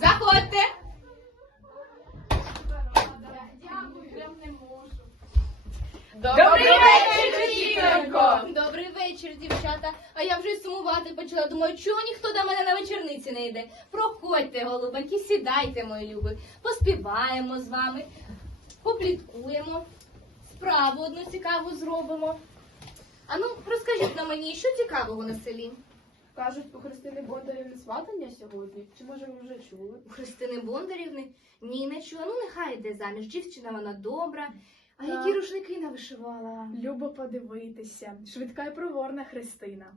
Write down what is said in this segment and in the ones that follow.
Заходьте. Добрий вечір! Добрий вечір, дівчата. А я вже й сумувати почала. Думаю, чого ніхто до мене на вечорниці не йде. Проходьте, голубенькі, сідайте, мої любі. Поспіваємо з вами, попліткуємо, справу одну цікаву зробимо. А ну, розкажіть на мені, що цікавого на селі? Кажуть, у Христини Бондарівни сватання сьогодні. Чи може ви вже чули? У Христини Бондарівни? Ні, не чула. Ну, нехай йде заміж. Дівчина вона добра. А Так. які рушники навишивала? Любо подивитися. Швидка і проворна Христина.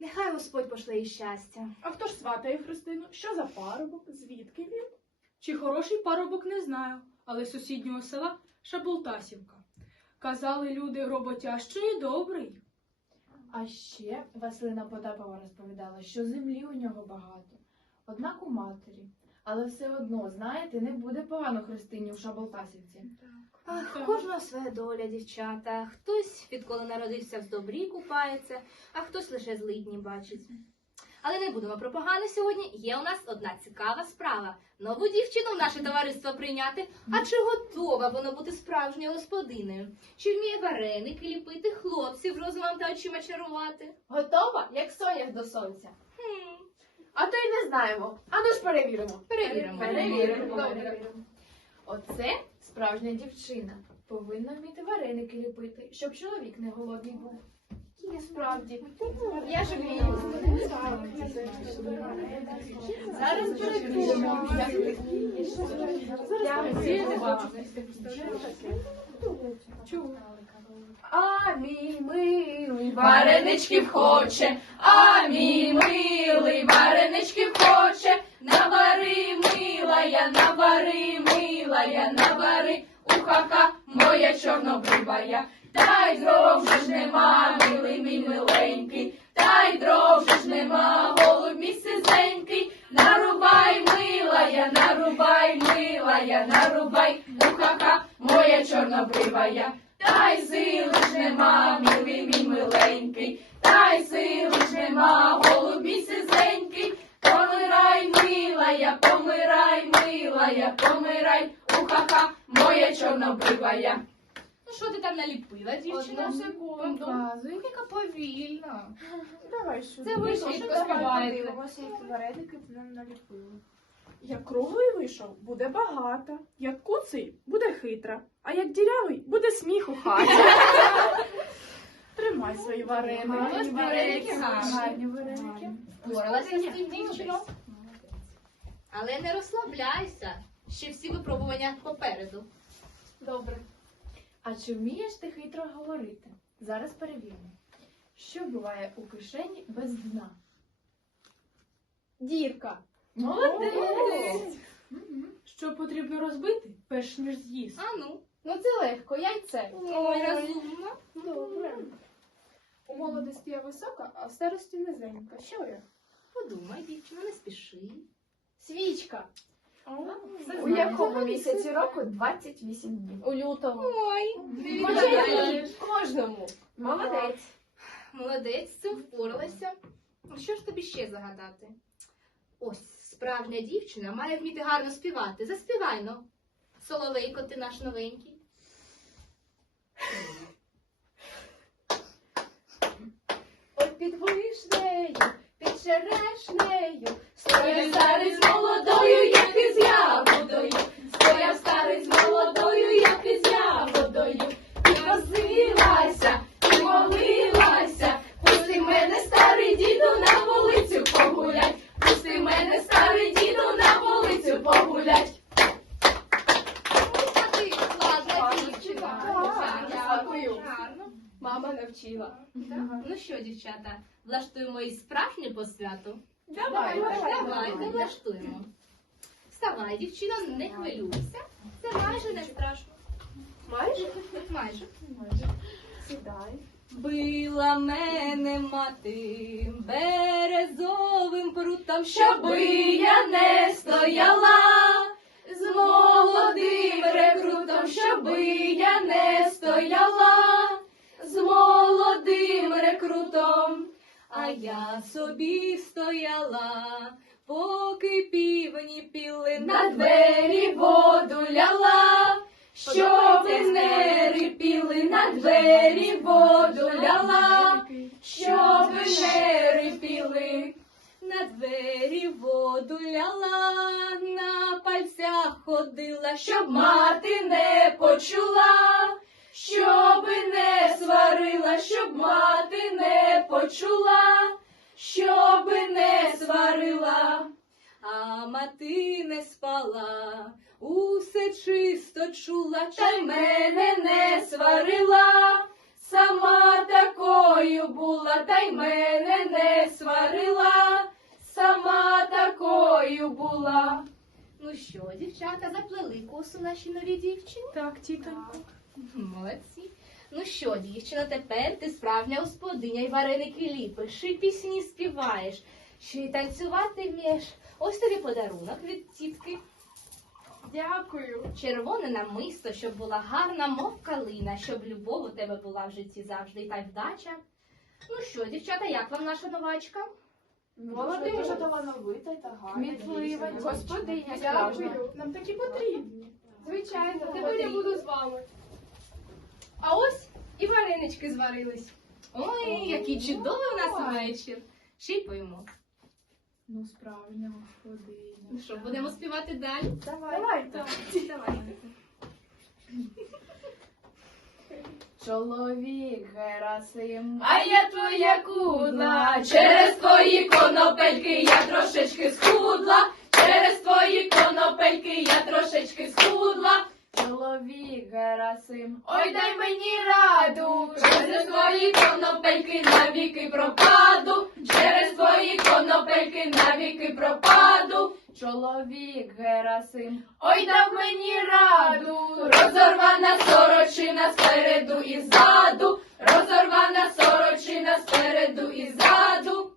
Нехай Господь пошле їй щастя. А хто ж сватає Христину? Що за парубок? Звідки він? Чи хороший парубок не знаю, але з сусіднього села Шаболтасівка. Казали люди роботящий і добрий. А ще Василина Потапова розповідала, що землі у нього багато, однак у матері. Але все одно, знаєте, не буде погано Христині у Шаболтасівці. Ах, кожного своя доля, дівчата. Хтось, відколи народився в добрі, купається, а хтось лише злидні бачить. Але не будемо про погане сьогодні. Є у нас одна цікава справа. Нову дівчину в наше товариство прийняти. А чи готова вона бути справжньою господинею? Чи вміє вареники ліпити, хлопців розумом та очима чарувати? Готова, як сонях до сонця. Хм, А то й не знаємо. А ну ж перевіримо. перевіримо. Перевіримо. Добре. Оце справжня дівчина. Повинна вміти вареники ліпити, щоб чоловік не голодний був. Справді. Я ж вмію. Зараз перевіримо. А мій милий Вареничків хоче, а мій милий вареничків хоче. Навари, милая, навари, милая, навари, ухаха, моя чорнобривая. Та й дров же ж нема, милий мій миленький, та й дров же ж нема, голуб мій сизенький. Нарубай, милая, нарубай, милая, нарубай, ухаха, моя чорнобривая. Та й сили ж нема, милий мій миленький, та й сили ж нема, голубі сизенький. Помирай, милая, помирай, милая, помирай, ухаха, моя чорнобривая. Ну що ти там наліпила, дівчина? Одну секунду. Яка повільна. Давай, що Це ви швидко співаєте. вареники нам наліпили. Як круглий вийшов, буде багата. Як куций, буде хитра. А як дірявий, буде сміх у хаті. Тримай свої вареники. Вареники гарні. Вареники. Впоралася з цим дівчиною. Але не розслабляйся. Ще всі випробування попереду. Добре. А чи вмієш ти хитро говорити? Зараз перевіримо. Що буває у кишені без дна? Дірка. Молодець! Що потрібно розбити, перш ніж з'їсти? А ну. Ну це легко, яйце. Ой, розумно. Добре. У молодості я висока, а в старості низенька. Що я? Подумай, дівчина, не спіши. Свічка. У якому місяці року 28 днів? У лютому. Ой, Молодець. Кожному. Молодець. Молодець, з цим впоралася. Що ж тобі ще загадати? Ось, справжня дівчина має вміти гарно співати. Заспівай, ну. Соловейко, ти наш новенький. Ой, під вишнею, під черешнею, Стояв старий з молодою, як із ягодою. Стояв старий з молодою, як із ягодою. І просилася, і молилася. Пусти мене, старий діду, на вулицю погулять. Пусти мене, старий діду, на вулицю погулять. А ти ладна дівчина. Так, дякую. Гарно. Мама навчила. Ну що, дівчата, влаштуємо і справжнє посвяту? Давай, Давайте влаштуємо. Вставай, дівчина, не хвилюйся. Це майже не страшно. Майже? Майже. Сідай. Била мене мати березовим прутом, Щоби я не стояла собі стояла, поки півні піли На двері воду ляла, щоби не рипіли, на двері воду ляла, щоби не рипіли. На двері воду ляла, на пальцях ходила, щоб мати не почула, щоби не сварила, щоб мати не почула, щоби не сварила. а мати не спала, усе чисто чула, Та й мене не сварила, сама такою була, та й мене не сварила, сама такою була. Ну що, дівчата, заплели косу наші нові дівчині? Так, тітонько. Молодці. Ну що, дівчина, тепер ти справжня господиня і вареники ліпиш, і пісні співаєш, ще й танцювати вмієш. Ось тобі подарунок від тітки. Дякую. Червоне намисто, щоб була гарна, мов калина, щоб любов у тебе була в житті завжди, і та й вдача. Ну що, дівчата, як вам наша новачка? Молодий, дуже талановита та гарна. Кмітлива, господиня Дякую. Нам такі потрібні. Звичайно, Тепер я буду з вами. А ось і варенички зварились. Ой, який чудовий у нас вечір. Ще й поїмо. Ну, справжня господиня. Ну що, будемо співати далі? Давай. Давайте. Давайте. Чоловік Герасим. А я твоя кудла, через твої конопельки я трошечки схудла, через твої конопельки я трошечки схудла. Герасим. Ой, дай мені раду, через твої конопельки навіки пропаду, через твої конопельки навіки пропаду. Чоловік Герасим. Ой, дав мені раду, розорвана сорочина спереду і ззаду, розорвана сорочина спереду і ззаду.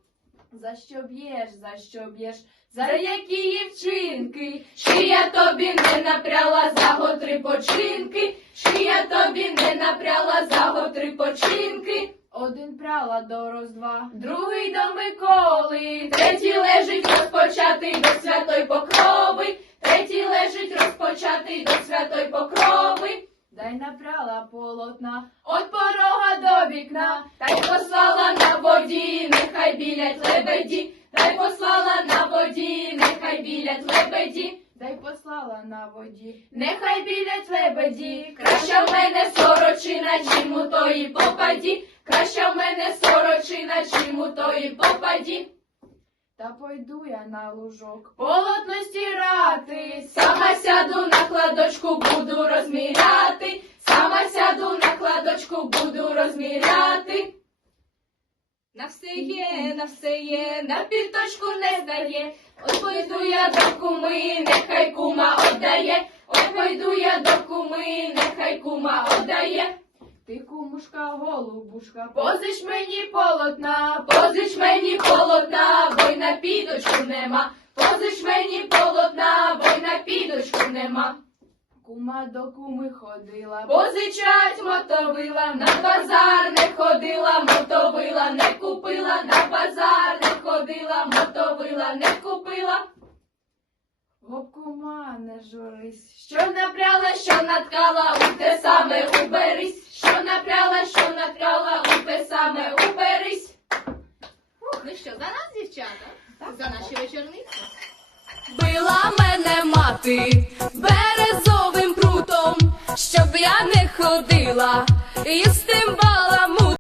За що б'єш, за що б'єш? За які її вчинки, чи я тобі не напряла за готри починки, чи я тобі не напряла за готри починки, Один пряла до роздва. другий до Миколи, третій лежить розпочатий до святої покрови, третій лежить розпочатий до святої покрови. Дай напряла полотна. От порога до вікна, та й послала на воді, нехай білять лебеді, та й послала на воді, нехай білять лебеді, Дай послала на воді. нехай білять лебеді, краща в мене сорочина, чим у тої попаді, краща в мене сорочина, чим у тої попаді. Та пойду я на лужок. Полотно стирати, сама сяду на кладочку, буду розміряти, сама сяду на кладочку, буду розміряти. На все є, на все є, На піточку не здає, ой пойду я до куми, нехай кума отдає, ой пойду я до куми, нехай кума отдає. Ти кумушка, голубушка. Позич мені полотна, позич мені полотна, бо й на піточку нема. Позич мені полотна, бо й на піточку нема. Кума до куми ходила. Позичать мотовила, на базар не ходила, мотовила не купила, на базар не ходила, мотовила не купила. О, кума, не журись. Що напряла, що наткала, у те саме уберись.